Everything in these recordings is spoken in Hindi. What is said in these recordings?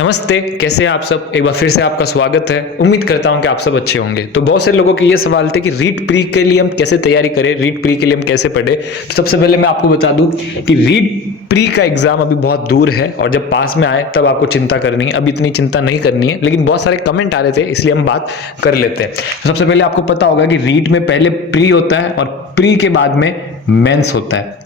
नमस्ते, कैसे हैं आप सब। एक बार फिर से आपका स्वागत है। उम्मीद करता हूं कि आप सब अच्छे होंगे। तो बहुत से लोगों के ये सवाल थे कि रीट प्री के लिए हम कैसे तैयारी करें, रीट प्री के लिए हम कैसे पढ़े। तो सबसे पहले मैं आपको बता दूं कि रीट प्री का एग्जाम अभी बहुत दूर है और जब पास में आए तब आपको चिंता करनी है। अभी इतनी चिंता नहीं करनी है, लेकिन बहुत सारे कमेंट आ रहे थे इसलिए हम बात कर लेते हैं। तो सबसे पहले आपको पता होगा कि रीट में पहले प्री होता है और प्री के बाद में मेंस होता है।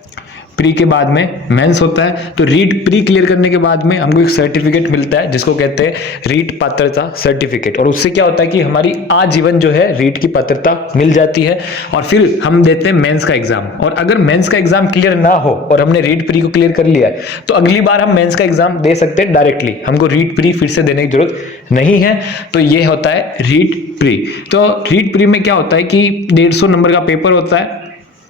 प्री के बाद में मेंस होता है। तो रीट प्री क्लियर करने के बाद में हमको एक सर्टिफिकेट मिलता है जिसको कहते हैं रीट पात्रता सर्टिफिकेट। और उससे क्या होता है कि हमारी आजीवन जो है रीट की पात्रता मिल जाती है और फिर हम देते हैं मेंस का एग्जाम। और अगर मेंस का एग्जाम क्लियर ना हो और हमने रीट प्री को क्लियर कर लिया है तो अगली बार हम मेंस का एग्जाम दे सकते हैं डायरेक्टली। हमको रीट प्री फिर से देने की जरूरत नहीं है। तो ये होता है रीट प्री। तो रीट प्री में क्या होता है कि 150 नंबर का पेपर होता है,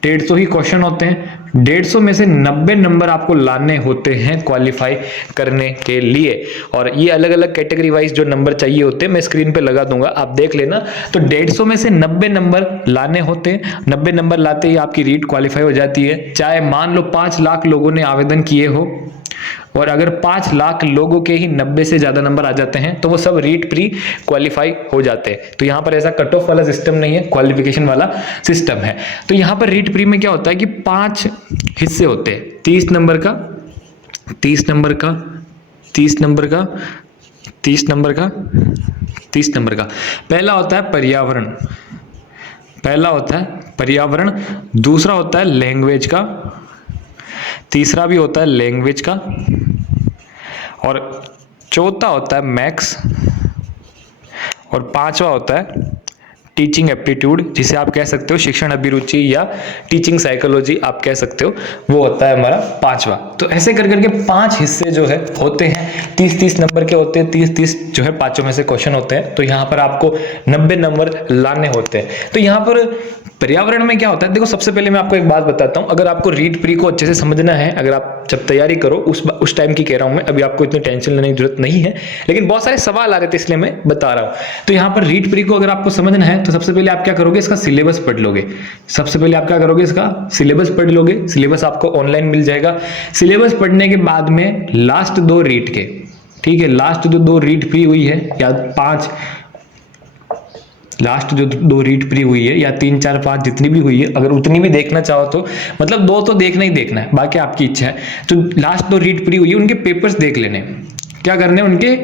150 ही क्वेश्चन होते हैं। 150 में से 90 नंबर आपको लाने होते हैं क्वालिफाई करने के लिए। और ये अलग अलग कैटेगरी वाइज जो नंबर चाहिए होते हैं मैं स्क्रीन पे लगा दूंगा, आप देख लेना। तो 150 में से 90 नंबर लाने होते हैं। 90 नंबर लाते ही आपकी रीट क्वालिफाई हो जाती है। चाहे मान लो 5 लाख लोगों ने आवेदन किए हो और अगर 5 लाख लोगों के ही 90 से ज्यादा नंबर आ जाते हैं तो वो सब रीट प्री क्वालिफाई हो जाते हैं। तो यहाँ पर ऐसा कट ऑफ वाला सिस्टम नहीं है, क्वालिफिकेशन वाला सिस्टम है। तो यहाँ पर रीट प्री में क्या होता है कि 5 हिस्से होते हैं। 30 नंबर का, 30 नंबर का, 30 नंबर का, 30 नंबर का, 30 नंबर का। पहला होता है पर्यावरण, पहला होता है पर्यावरण। दूसरा होता है लैंग्वेज का, तीसरा भी होता है लैंग्वेज का, और चौथा होता है मैथ्स, और पांचवा होता है टीचिंग एप्टीट्यूड, जिसे आप कह सकते हो शिक्षण अभिरुचि या टीचिंग साइकोलॉजी आप कह सकते हो, वो होता है हमारा पांचवा। तो ऐसे कर करके 5 हिस्से जो है होते हैं, 30-30 नंबर के होते हैं। 30-30 जो है पांचों में से क्वेश्चन होते हैं। तो यहाँ पर आपको 90 नंबर लाने होते हैं। तो यहाँ पर पर्यावरण में क्या होता है, देखो सबसे पहले मैं आपको एक बात बताता हूं। अगर आपको रीट प्री को अच्छे से समझना है, अगर आप जब तैयारी करो उस टाइम की कह रहा हूं मैं, अभी आपको इतनी टेंशन लेने की जरूरत नहीं है, लेकिन बहुत सारे सवाल आ रहे थे इसलिए मैं बता रहा हूं। तो यहाँ पर रीट प्री को अगर आपको समझना है तो सबसे पहले आप क्या करोगे, इसका सिलेबस पढ़ लोगे। सबसे पहले आप क्या करोगे, इसका सिलेबस पढ़ लोगे। सिलेबस आपको ऑनलाइन मिल जाएगा। सिलेबस पढ़ने के बाद में लास्ट 2 रीट के, ठीक है, लास्ट जो 2 रीट प्री हुई है या 5, लास्ट जो 2 रीट प्री हुई है या 3, 4, 5 जितनी भी हुई है, अगर उतनी भी देखना चाहो तो मतलब 2 तो देखना ही देखना है, बाकी आपकी इच्छा है। तो लास्ट 2 रीट प्री हुई है, उनके पेपर्स देख लेने। क्या करने, उनके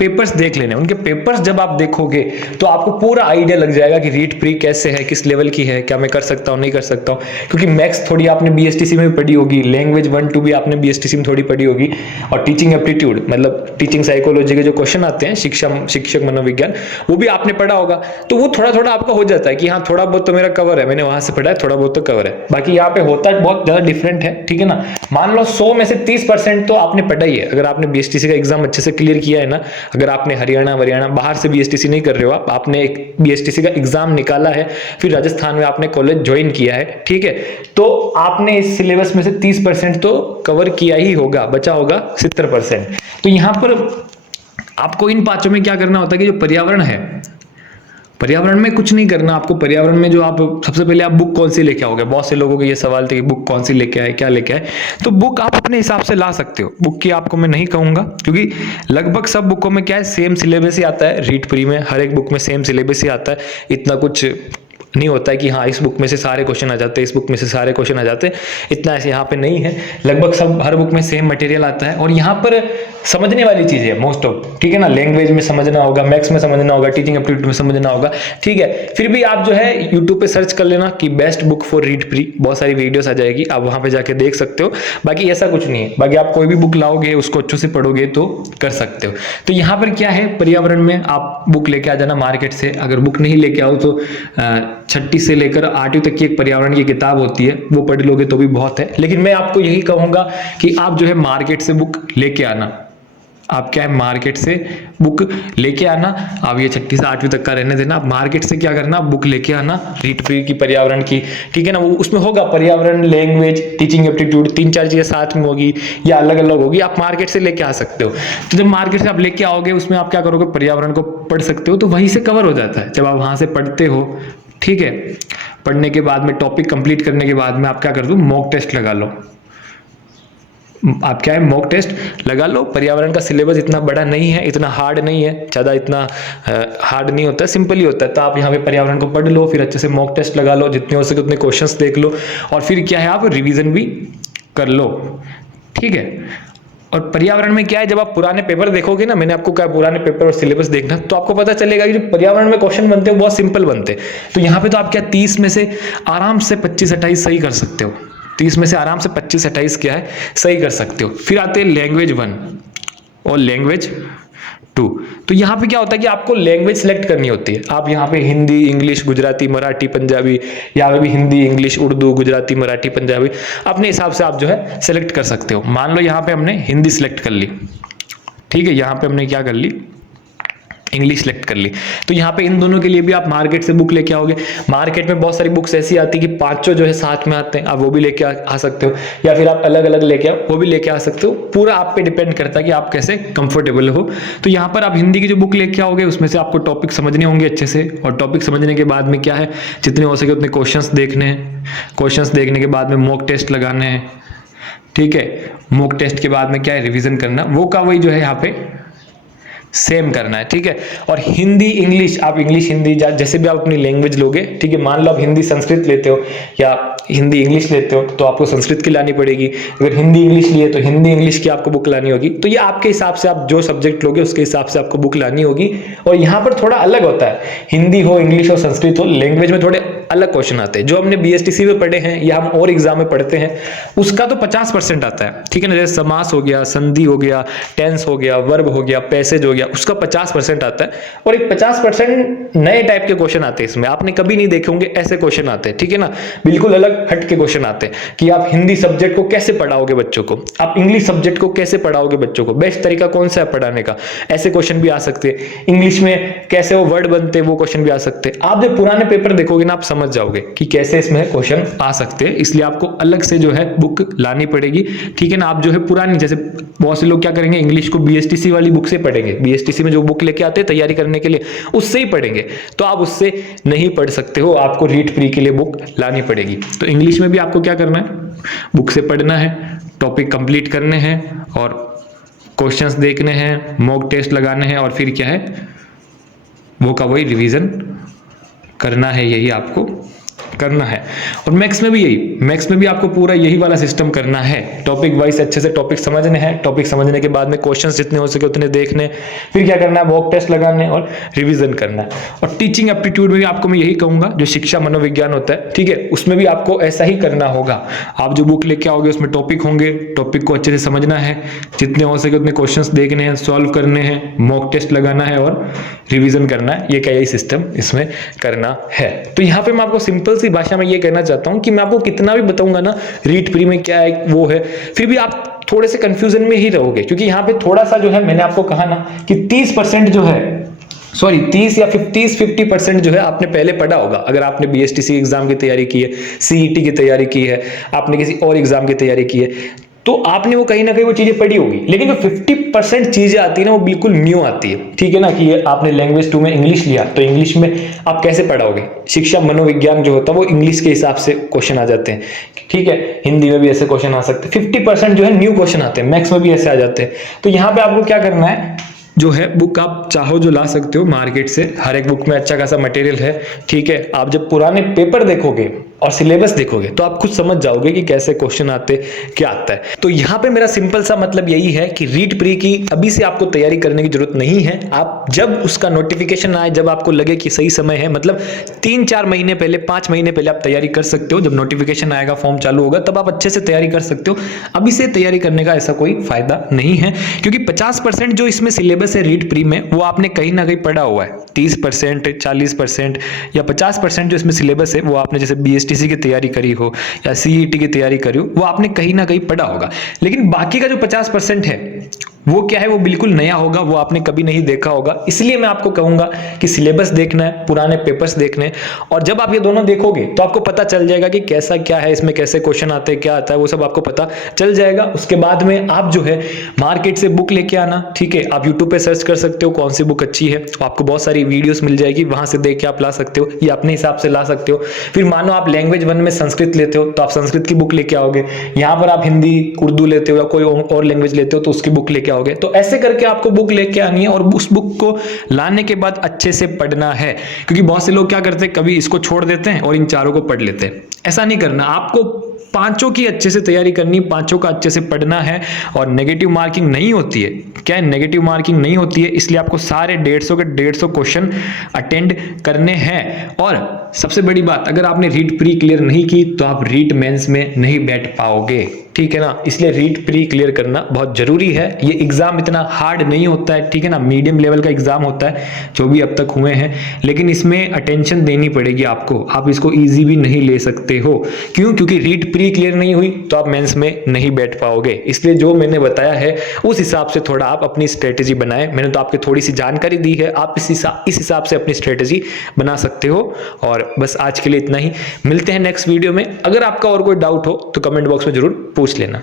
पेपर्स देख लेने। उनके पेपर्स जब आप देखोगे तो आपको पूरा आइडिया लग जाएगा कि रीट प्री कैसे है, किस लेवल की है, क्या मैं कर सकता हूँ नहीं कर सकता हूँ। क्योंकि मैथ्स थोड़ी आपने बीएसटीसी में भी पढ़ी होगी, लैंग्वेज 1-2 भी आपने बीएसटीसी में थोड़ी पढ़ी होगी, और टीचिंग एप्टीट्यूड मतलब टीचिंग साइकोलॉजी के जो क्वेश्चन आते हैं, शिक्षक मनोविज्ञान, वो भी आपने पढ़ा होगा। तो वो थोड़ा थोड़ा आपका हो जाता है कि हाँ थोड़ा बहुत तो मेरा कवर है, मैंने वहां से पढ़ा है, थोड़ा बहुत तो कवर है। बाकी यहाँ पे होता है बहुत ज्यादा डिफरेंट है, ठीक है ना। मान लो 100 में से 30% तो आपने पढ़ा ही है। अगर आपने बीएसटीसी का एग्जाम अच्छे से क्लियर किया है ना, अगर आपने हरियाणा बाहर से बीएसटीसी नहीं कर रहे हो, आपने एक बीएसटीसी का एग्जाम निकाला है, फिर राजस्थान में आपने कॉलेज ज्वाइन किया है, ठीक है, तो आपने इस सिलेबस में से 30% तो कवर किया ही होगा, बचा होगा 70%। तो यहां पर आपको इन 5 में क्या करना होता है कि जो पर्यावरण है, पर्यावरण में कुछ नहीं करना आपको। पर्यावरण में जो आप सबसे पहले आप बुक कौन सी लेके आओगे, बहुत से लोगों के ये सवाल थे कि बुक कौन सी लेके आए, क्या लेके आए। तो बुक आप अपने हिसाब से ला सकते हो, बुक की आपको मैं नहीं कहूंगा, क्योंकि लगभग सब बुकों में क्या है, सेम सिलेबस ही आता है। रीट प्री में हर एक बुक में सेम सिलेबस ही आता है, इतना कुछ नहीं होता है कि हाँ इस बुक में से सारे क्वेश्चन आ जाते हैं, इस बुक में से सारे क्वेश्चन आ जाते हैं, इतना ऐसे यहाँ पे नहीं है। लगभग सब हर बुक में सेम मटेरियल आता है। और यहाँ पर समझने वाली चीज है मोस्ट ऑफ, ठीक है ना। लैंग्वेज में समझना होगा, मैथ्स में समझना होगा, टीचिंग एप्टीट्यूड में समझना होगा, ठीक है। फिर भी आप जो है यूट्यूब पे सर्च कर लेना कि best book for REET pre, बहुत सारी वीडियोस आ जाएगी, आप वहां पे जाके देख सकते हो। बाकी ऐसा कुछ नहीं है, बाकी आप कोई भी बुक लाओगे उसको अच्छे से पढ़ोगे तो कर सकते हो। तो यहाँ पर क्या है, पर्यावरण में आप बुक लेके आ जाना मार्केट से। अगर बुक नहीं लेके आओ तो 6ठी से लेकर 8वीं तक की एक पर्यावरण की किताब होती है, वो पढ़ लोगे तो भी बहुत है। लेकिन मैं आपको यही कहूंगा कि आप जो है मार्केट से बुक लेके आना। आप क्या है, मार्केट से बुक लेके आना। आप ये 6ठी से 8वीं तक का रहने देना, आप मार्केट से क्या करना, बुक लेके आना रीट प्री की पर्यावरण की, ठीक है ना। वो उसमें होगा पर्यावरण, लैंग्वेज, टीचिंग एप्टीट्यूड, 3-4 चीजें साथ में होगी या अलग अलग होगी, आप मार्केट से लेके आ सकते हो। तो जब मार्केट से आप लेके आओगे उसमें आप क्या करोगे, पर्यावरण को पढ़ सकते हो, तो वहीं से कवर हो जाता है। जब आप वहां से पढ़ते हो, ठीक है, पढ़ने के बाद में टॉपिक कंप्लीट करने के बाद में आप क्या कर दो, मॉक टेस्ट लगा लो। आप क्या है मॉक टेस्ट लगा लो। पर्यावरण का सिलेबस इतना बड़ा नहीं है, इतना हार्ड नहीं है, ज़्यादा इतना हार्ड नहीं होता है, सिंपल ही होता है। तो आप यहाँ पे पर्यावरण को पढ़ लो, फिर अच्छे से मॉक टेस्ट लगा लो, जितने हो सके उतने क्वेश्चंस देख लो, और फिर क्या है आप रिवीजन भी कर लो, ठीक है। और पर्यावरण में क्या है, जब आप पुराने पेपर देखोगे ना, मैंने आपको कहा पुराने पेपर और सिलेबस देखना, तो आपको पता चलेगा कि जो पर्यावरण में क्वेश्चन बनते हैं बहुत सिंपल बनते हैं। तो यहाँ पे तो आप क्या 30 में से आराम से 25-28 सही कर सकते हो, 30 में से आराम से 25-28 क्या है सही कर सकते हो। फिर आते हैं लैंग्वेज 1 और लैंग्वेज 2। तो यहाँ पे क्या होता है कि आपको लैंग्वेज सेलेक्ट करनी होती है। आप यहाँ पे हिंदी, इंग्लिश, गुजराती, मराठी, पंजाबी, यहाँ पे भी हिंदी, इंग्लिश, उर्दू, गुजराती, मराठी, पंजाबी, अपने हिसाब से आप जो है सेलेक्ट कर सकते हो। मान लो यहाँ पे हमने हिंदी सेलेक्ट कर ली, ठीक है, यहाँ पे हमने क्या कर ली, इंग्लिश सेलेक्ट कर ली। तो यहाँ पे इन दोनों के लिए भी आप मार्केट से बुक लेके आओगे। मार्केट में बहुत सारी बुक्स ऐसी आती है कि पांचों जो है साथ में आते हैं, आप वो भी लेके आ सकते हो, या फिर आप अलग अलग लेके आओ, वो भी लेके आ सकते हो। पूरा आप पे डिपेंड करता है कि आप कैसे कंफर्टेबल हो। तो यहाँ पर आप हिंदी की जो बुक लेके आओगे उसमें से आपको टॉपिक समझने होंगे अच्छे से, और टॉपिक समझने के बाद में क्या है, जितने हो सके उतने क्वेश्चंस देखने हैं। क्वेश्चंस देखने के बाद में मॉक टेस्ट लगाने हैं, ठीक है। मॉक टेस्ट के बाद में क्या है रिवीजन करना, वो का वही जो है यहाँ पे सेम करना है, ठीक है। और हिंदी इंग्लिश, आप इंग्लिश हिंदी जैसे भी आप अपनी लैंग्वेज लोगे, ठीक है। मान लो आप हिंदी संस्कृत लेते हो या हिंदी इंग्लिश लेते हो, तो आपको संस्कृत की लानी पड़ेगी। अगर हिंदी इंग्लिश लिए तो हिंदी इंग्लिश की आपको बुक लानी होगी। तो ये आपके हिसाब से, आप जो सब्जेक्ट लोगे उसके हिसाब से आपको बुक लानी होगी। और यहाँ पर थोड़ा अलग होता है, हिंदी हो, इंग्लिश हो, संस्कृत हो, लैंग्वेज में थोड़े अलग क्वेश्चन आते हैं। जो हमने BSTC में पढ़े हैं या हम और एग्जाम में पढ़ते हैं, उसका तो 50% आता है, ठीक है ना। जैसे समास हो गया, संधि हो गया, टेंस हो गया, वर्ब हो गया, पैसेज हो गया, उसका 50% आता है। और एक 50% नए टाइप के क्वेश्चन आते हैं इसमें, आपने कभी नहीं देखे होंगे ऐसे क्वेश्चन आते हैं, ठीक है ना। बिल्कुल अलग हट के क्वेश्चन आते हैं कि आप हिंदी सब्जेक्ट को कैसे पढ़ाओगे बच्चों को, आप इंग्लिश सब्जेक्ट को कैसे पढ़ाओगे बच्चों को, बेस्ट तरीका कौन सा है पढ़ाने का, ऐसे क्वेश्चन भी आ सकते हैं। इंग्लिश में कैसे वो वर्ड बनते हैं, वो क्वेश्चन भी आ सकते हैं। आप जब पुराने पेपर देखोगे ना, आप समझ जाओगे कि कैसे इसमें क्वेश्चन आ सकते हैं। इसलिए आपको अलग से जो है बुक लानी पड़ेगी, ठीक है ना। आप जो है पुरानी, जैसे बहुत से लोग क्या करेंगे, इंग्लिश को BSTC वाली बुक से पढ़ेंगे, BSTC में जो बुक लेके आते हैं तैयारी करने के लिए, उससे ही पढ़ेंगे। तो आप उससे नहीं पढ़ सकते हो, आपको रीट प्री के लिए बुक लानी पड़ेगी। तो इंग्लिश में भी आपको क्या करना है, बुक से पढ़ना है, टॉपिक कंप्लीट करने हैं, और क्वेश्चंस देखने हैं, मॉक टेस्ट लगाने हैं, और फिर क्या है वो का वही रिवीजन करना है। यही आपको करना है। और मैथ्स में भी यही, मैथ्स में भी आपको पूरा यही वाला सिस्टम करना है। टॉपिक वाइज अच्छे से टॉपिक समझने हैं, टॉपिक समझने के बाद में क्वेश्चंस जितने हो सके उतने देखने, फिर क्या करना है मॉक टेस्ट लगाने और रिवीजन करना है। और टीचिंग एप्टीट्यूड में भी आपको मैं यही कहूंगा, जो शिक्षा मनोविज्ञान होता है, ठीक है, उसमें भी आपको ऐसा ही करना होगा। आप जो बुक लेके आओगे उसमें टॉपिक होंगे, टॉपिक को अच्छे से समझना है, जितने हो सके उतने क्वेश्चंस देखने हैं, सॉल्व करने हैं, मॉक टेस्ट लगाना है और रिवीजन करना है। ये क्या, यही सिस्टम इसमें करना है। तो यहाँ पे मैं आपको सिंपल सी भाषा में ये कहना चाहता हूं कि मैं आपको कितना भी बताऊंगा ना रीट प्री में क्या है वो है, फिर भी आप थोड़े से कंफ्यूजन में ही रहोगे। क्योंकि यहाँ पे थोड़ा सा जो है, मैंने आपको कहा ना कि 30% जो है, सॉरी 30 या 50% जो है आपने पहले पढ़ा होगा। अगर आपने BSTC एग्जाम की तैयारी की है, CET की तैयारी की है, आपने किसी और एग्जाम की तैयारी की है, तो आपने वो कहीं ना कहीं वो चीजें पढ़ी होगी। लेकिन जो 50% चीजें आती है ना, वो बिल्कुल न्यू आती है, ठीक है ना। कि ये आपने लैंग्वेज 2 में इंग्लिश लिया, तो इंग्लिश में आप कैसे पढ़ाओगे, शिक्षा मनोविज्ञान जो होता है वो इंग्लिश के हिसाब से क्वेश्चन आ जाते हैं, ठीक है। हिंदी में भी ऐसे क्वेश्चन आ सकते हैं। 50% जो है न्यू क्वेश्चन आते हैं, मैथ्स में भी ऐसे आ जाते हैं। तो यहाँ पे आपको क्या करना है, जो है बुक आप चाहो जो ला सकते हो मार्केट से, हर एक बुक में अच्छा खासा मटेरियल है, ठीक है। आप जब पुराने पेपर देखोगे और सिलेबस देखोगे तो आप खुद समझ जाओगे कि कैसे क्वेश्चन आते, क्या आता है। तो यहाँ पे मेरा सिंपल सा मतलब यही है कि रीट प्री की अभी से आपको तैयारी करने की जरूरत नहीं है। आप जब उसका नोटिफिकेशन आए, जब आपको लगे कि सही समय है, मतलब 3-4 महीने पहले, 5 महीने पहले आप तैयारी कर सकते हो। जब नोटिफिकेशन आएगा, फॉर्म चालू होगा, तब आप अच्छे से तैयारी कर सकते हो। अभी से तैयारी करने का ऐसा कोई फायदा नहीं है, क्योंकि 50% जो इसमें सिलेबस है रीट प्री में, वो आपने कहीं ना कहीं पढ़ा हुआ है। 30%, 40% या 50% जो इसमें सिलेबस है, वो आपने जैसे BSTC की तैयारी करी हो या CET की तैयारी करी हो, वो आपने कहीं ना कहीं पढ़ा होगा। लेकिन बाकी का जो 50% है वो क्या है, वो बिल्कुल नया होगा, वो आपने कभी नहीं देखा होगा। इसलिए मैं आपको कहूंगा कि सिलेबस देखना है, पुराने पेपर्स देखने हैं, और जब आप ये दोनों देखोगे तो आपको पता चल जाएगा कि कैसा क्या है, इसमें कैसे क्वेश्चन आते हैं, क्या आता है, वो सब आपको पता चल जाएगा। उसके बाद में आप जो है मार्केट से बुक लेके आना, ठीक है। आप यूट्यूब पे सर्च कर सकते हो कौन सी बुक अच्छी है, आपको बहुत सारी वीडियोस मिल जाएगी, वहां से देख के आप ला सकते हो, या अपने हिसाब से ला सकते हो। फिर मानो आप लैंग्वेज 1 में संस्कृत लेते हो तो आप संस्कृत की बुक लेके आओगे, यहाँ पर आप हिंदी उर्दू लेते हो या कोई और लैंग्वेज लेते हो तो उसकी बुक लेके आओगे। तो ऐसे करके आपको बुक लेके आनी है और उस बुक को लाने के बाद अच्छे से पढ़ना है, क्योंकि बहुत से लोग क्या करते हैं, कभी इसको छोड़ देते हैं और इन चारों को पढ़ लेते हैं। ऐसा नहीं करना, आपको पांचों की अच्छे से तैयारी करनी, पांचों का अच्छे से पढ़ना है। और नेगेटिव मार्किंग नहीं होती है, क्या है, नेगेटिव मार्किंग नहीं होती है, इसलिए आपको सारे 150 के 150 क्वेश्चन अटेंड करने हैं। और सबसे बड़ी बात, अगर आपने रीट प्री क्लियर नहीं की तो आप रीट मेंस में नहीं बैठ पाओगे, ठीक है ना। इसलिए रीट प्री क्लियर करना बहुत जरूरी है। ये एग्जाम इतना हार्ड नहीं होता है, ठीक है ना, मीडियम लेवल का एग्जाम होता है जो भी अब तक हुए हैं, लेकिन इसमें अटेंशन देनी पड़ेगी आपको, आप इसको इजी भी नहीं ले सकते हो। क्यों? क्योंकि रीट प्री क्लियर नहीं हुई तो आप मेंस में नहीं बैठ पाओगे। इसलिए जो मैंने बताया है उस हिसाब से थोड़ा आप अपनी स्ट्रेटेजी बनाएं। मैंने तो आपको थोड़ी सी जानकारी दी है, आप इस हिसाब से अपनी स्ट्रेटेजी बना सकते हो। और बस आज के लिए इतना ही, मिलते हैं नेक्स्ट वीडियो में। अगर आपका और कोई डाउट हो तो कमेंट बॉक्स में जरूर पूछ लेना।